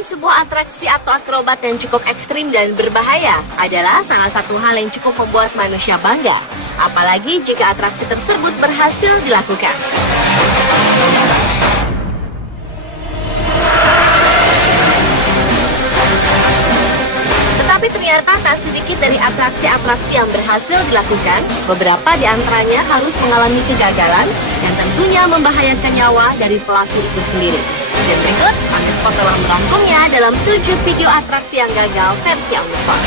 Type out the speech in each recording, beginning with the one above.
Melakukan sebuah atraksi atau akrobat yang cukup ekstrim dan berbahaya adalah salah satu hal yang cukup membuat manusia bangga. Apalagi jika atraksi tersebut berhasil dilakukan. Tapi ternyata tak sedikit dari atraksi-atraksi yang berhasil dilakukan, beberapa di antaranya harus mengalami kegagalan yang tentunya membahayakan nyawa dari pelaku itu sendiri. Dan berikut, Spot telah merangkumnya dalam 7 video atraksi yang gagal versi Spot.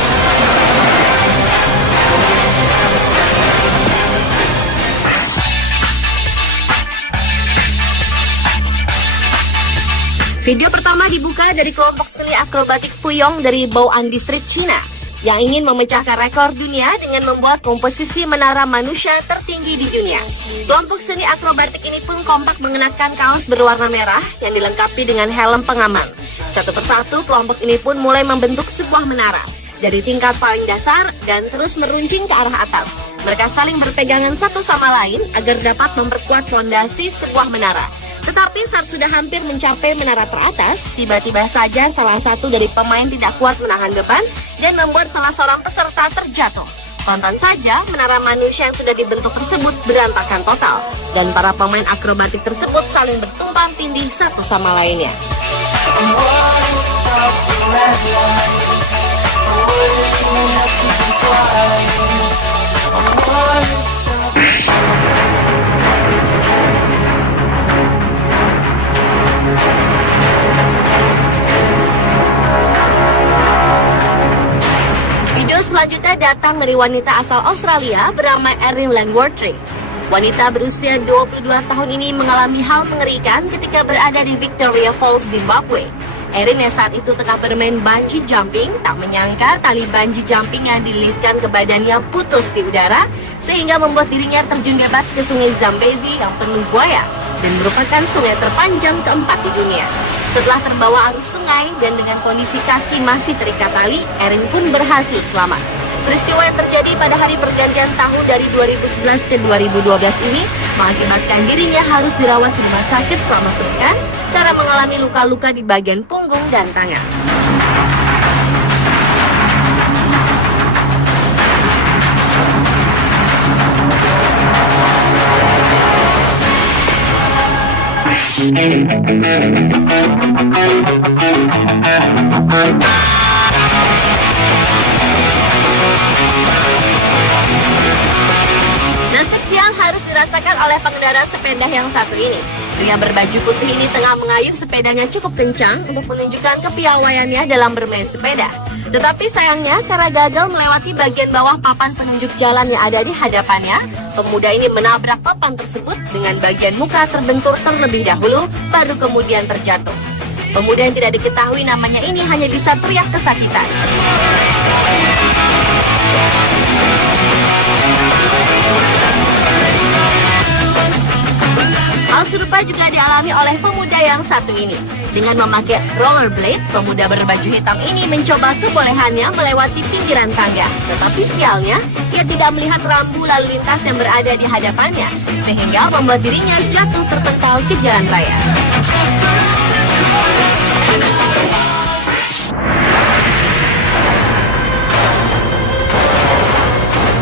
Video pertama dibuka dari kelompok seni akrobatik Fuyong dari Bao'an District, China, yang ingin memecahkan rekor dunia dengan membuat komposisi menara manusia tertinggi di dunia. Kelompok seni akrobatik ini pun kompak mengenakan kaos berwarna merah yang dilengkapi dengan helm pengaman. Satu persatu, kelompok ini pun mulai membentuk sebuah menara dari tingkat paling dasar dan terus meruncing ke arah atas. Mereka saling berpegangan satu sama lain agar dapat memperkuat fondasi sebuah menara. Tetapi saat sudah hampir mencapai menara teratas, tiba-tiba saja salah satu dari pemain tidak kuat menahan beban dan membuat salah seorang peserta terjatuh. Tonton saja, menara manusia yang sudah dibentuk tersebut berantakan total, dan para pemain akrobatik tersebut saling bertumpang tindih satu sama lainnya. Selanjutnya datang dari wanita asal Australia bernama Erin Langworthy. Wanita berusia 22 tahun ini mengalami hal mengerikan ketika berada di Victoria Falls, Zimbabwe. Erin yang saat itu tengah bermain bungee jumping tak menyangka tali bungee jumping yang dililitkan ke badannya putus di udara sehingga membuat dirinya terjun bebas ke sungai Zambezi yang penuh buaya dan merupakan sungai terpanjang keempat di dunia. Setelah terbawa arus sungai dan dengan kondisi kaki masih terikat tali, Erin pun berhasil selamat. Peristiwa yang terjadi pada hari pergantian tahun dari 2011 ke 2012 ini mengakibatkan dirinya harus dirawat di rumah sakit selama sepekan karena mengalami luka-luka di bagian punggung dan tangan. Nasib sial harus dirasakan oleh pengendara sepeda yang satu ini. Pria berbaju putih ini tengah mengayuh sepedanya cukup kencang untuk menunjukkan kepiawaiannya dalam bermain sepeda. Tetapi sayangnya karena gagal melewati bagian bawah papan penunjuk jalan yang ada di hadapannya, pemuda ini menabrak papan tersebut dengan bagian muka terbentur terlebih dahulu, baru kemudian terjatuh. Pemuda yang tidak diketahui namanya ini hanya bisa teriak kesakitan. Hal serupa juga dialami oleh pemuda yang satu ini. Dengan memakai rollerblade, pemuda berbaju hitam ini mencoba kebolehannya melewati pinggiran tangga. Tetapi sialnya, ia tidak melihat rambu lalu lintas yang berada di hadapannya, sehingga membuat dirinya jatuh terpental ke jalan raya.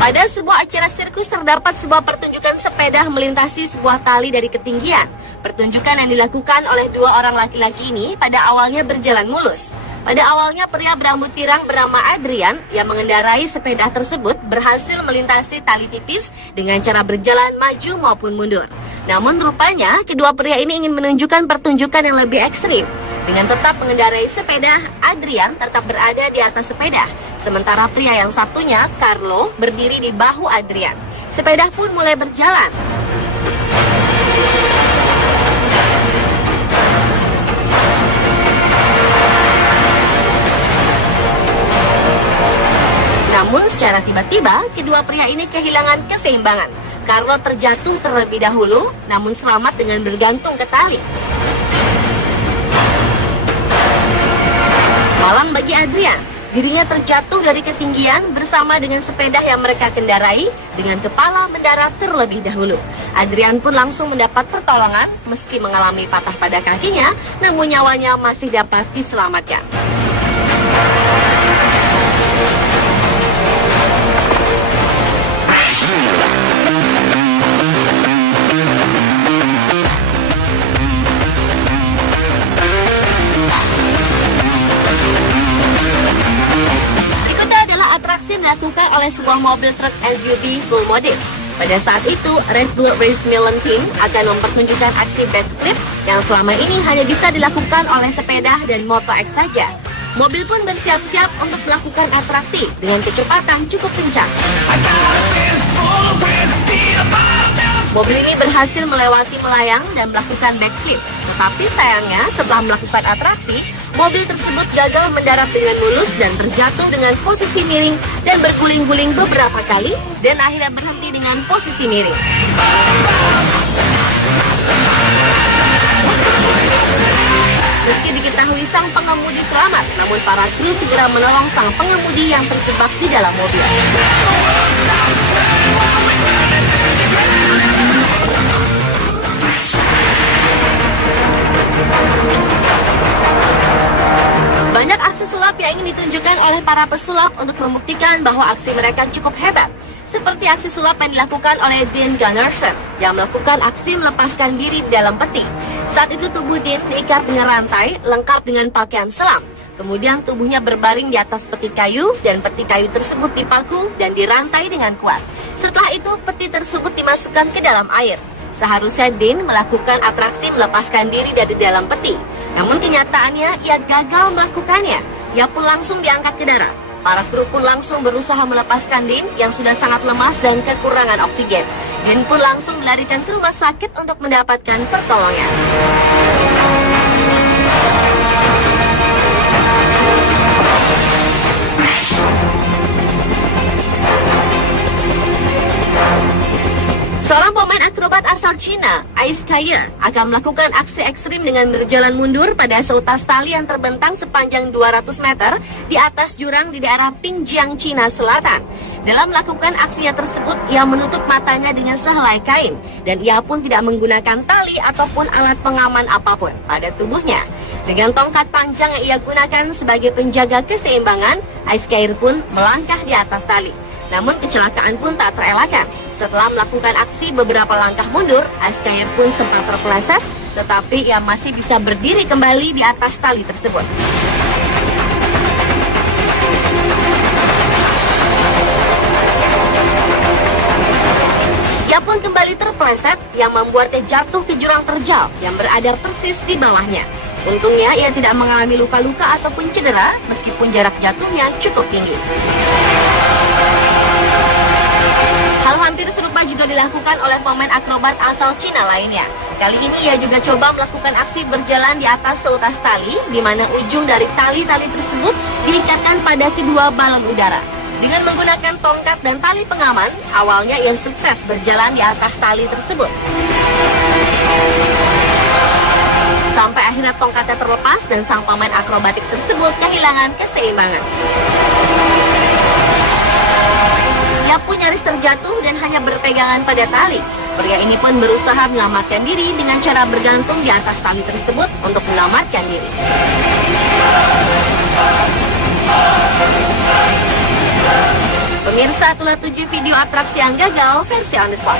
Pada sebuah acara sirkus terdapat sebuah pertunjukan sepeda melintasi sebuah tali dari ketinggian. Pertunjukan yang dilakukan oleh dua orang laki-laki ini pada awalnya berjalan mulus. Pada awalnya pria berambut pirang bernama Adrian yang mengendarai sepeda tersebut berhasil melintasi tali tipis dengan cara berjalan maju maupun mundur. Namun rupanya kedua pria ini ingin menunjukkan pertunjukan yang lebih ekstrim. Dengan tetap mengendarai sepeda, Adrian tetap berada di atas sepeda. Sementara pria yang satunya, Carlo, berdiri di bahu Adrian. Sepeda pun mulai berjalan. Namun secara tiba-tiba, kedua pria ini kehilangan keseimbangan. Carlo terjatuh terlebih dahulu, namun selamat dengan bergantung ke tali. Malang bagi Adrian. Dirinya terjatuh dari ketinggian bersama dengan sepeda yang mereka kendarai dengan kepala mendarat terlebih dahulu. Adrian pun langsung mendapat pertolongan meski mengalami patah pada kakinya, namun nyawanya masih dapat diselamatkan. Dilakukan oleh sebuah mobil truk SUV full model. Pada saat itu, Red Bull Race Milan Team akan mempertunjukkan aksi backflip yang selama ini hanya bisa dilakukan oleh sepeda dan Moto X saja. Mobil pun bersiap-siap untuk melakukan atraksi dengan kecepatan cukup kencang. Mobil ini berhasil melewati melayang dan melakukan backflip. Tetapi sayangnya setelah melakukan atraksi, mobil tersebut gagal mendarat dengan mulus dan terjatuh dengan posisi miring dan berguling-guling beberapa kali dan akhirnya berhenti dengan posisi miring. Meski diketahui sang pengemudi selamat, namun para kru segera menolong sang pengemudi yang terjebak di dalam mobil. Banyak aksi sulap yang ingin ditunjukkan oleh para pesulap untuk membuktikan bahwa aksi mereka cukup hebat. Seperti aksi sulap yang dilakukan oleh Dean Gunnarsson yang melakukan aksi melepaskan diri di dalam peti. Saat itu tubuh Dean diikat dengan rantai lengkap dengan pakaian selam. Kemudian tubuhnya berbaring di atas peti kayu dan peti kayu tersebut dipaku dan dirantai dengan kuat. Setelah itu peti tersebut dimasukkan ke dalam air. Seharusnya Dean melakukan atraksi melepaskan diri dari dalam peti. Namun kenyataannya ia gagal melakukannya. Ia pun langsung diangkat ke darat. Para kru pun langsung berusaha melepaskan Dean yang sudah sangat lemas dan kekurangan oksigen. Dean pun langsung dilarikan ke rumah sakit untuk mendapatkan pertolongan. Seorang pemain akrobat asal Cina, Ice Kyer, akan melakukan aksi ekstrim dengan berjalan mundur pada seutas tali yang terbentang sepanjang 200 meter di atas jurang di daerah Pingjiang, Cina Selatan. Dalam melakukan aksinya tersebut, ia menutup matanya dengan sehelai kain, dan ia pun tidak menggunakan tali ataupun alat pengaman apapun pada tubuhnya. Dengan tongkat panjang yang ia gunakan sebagai penjaga keseimbangan, Ice Kyer pun melangkah di atas tali. Namun kecelakaan pun tak terelakkan. Setelah melakukan aksi beberapa langkah mundur, Ice Kyer pun sempat terpeleset, tetapi ia masih bisa berdiri kembali di atas tali tersebut. Ia pun kembali terpeleset yang membuatnya jatuh ke jurang terjal yang berada persis di bawahnya. Untungnya ia tidak mengalami luka-luka ataupun cedera meskipun jarak jatuhnya cukup tinggi. Hal hampir serupa juga dilakukan oleh pemain akrobat asal Cina lainnya. Kali ini ia juga coba melakukan aksi berjalan di atas seutas tali, di mana ujung dari tali-tali tersebut diikatkan pada kedua balon udara. Dengan menggunakan tongkat dan tali pengaman, awalnya ia sukses berjalan di atas tali tersebut. Sampai akhirnya tongkatnya terlepas dan sang pemain akrobatik tersebut kehilangan keseimbangan. Ia pun nyaris terjatuh dan hanya berpegangan pada tali. Pria ini pun berusaha menyelamatkan diri dengan cara bergantung di atas tali tersebut untuk menyelamatkan diri. Pemirsa, itulah 7 video atraksi yang gagal versi on the spot.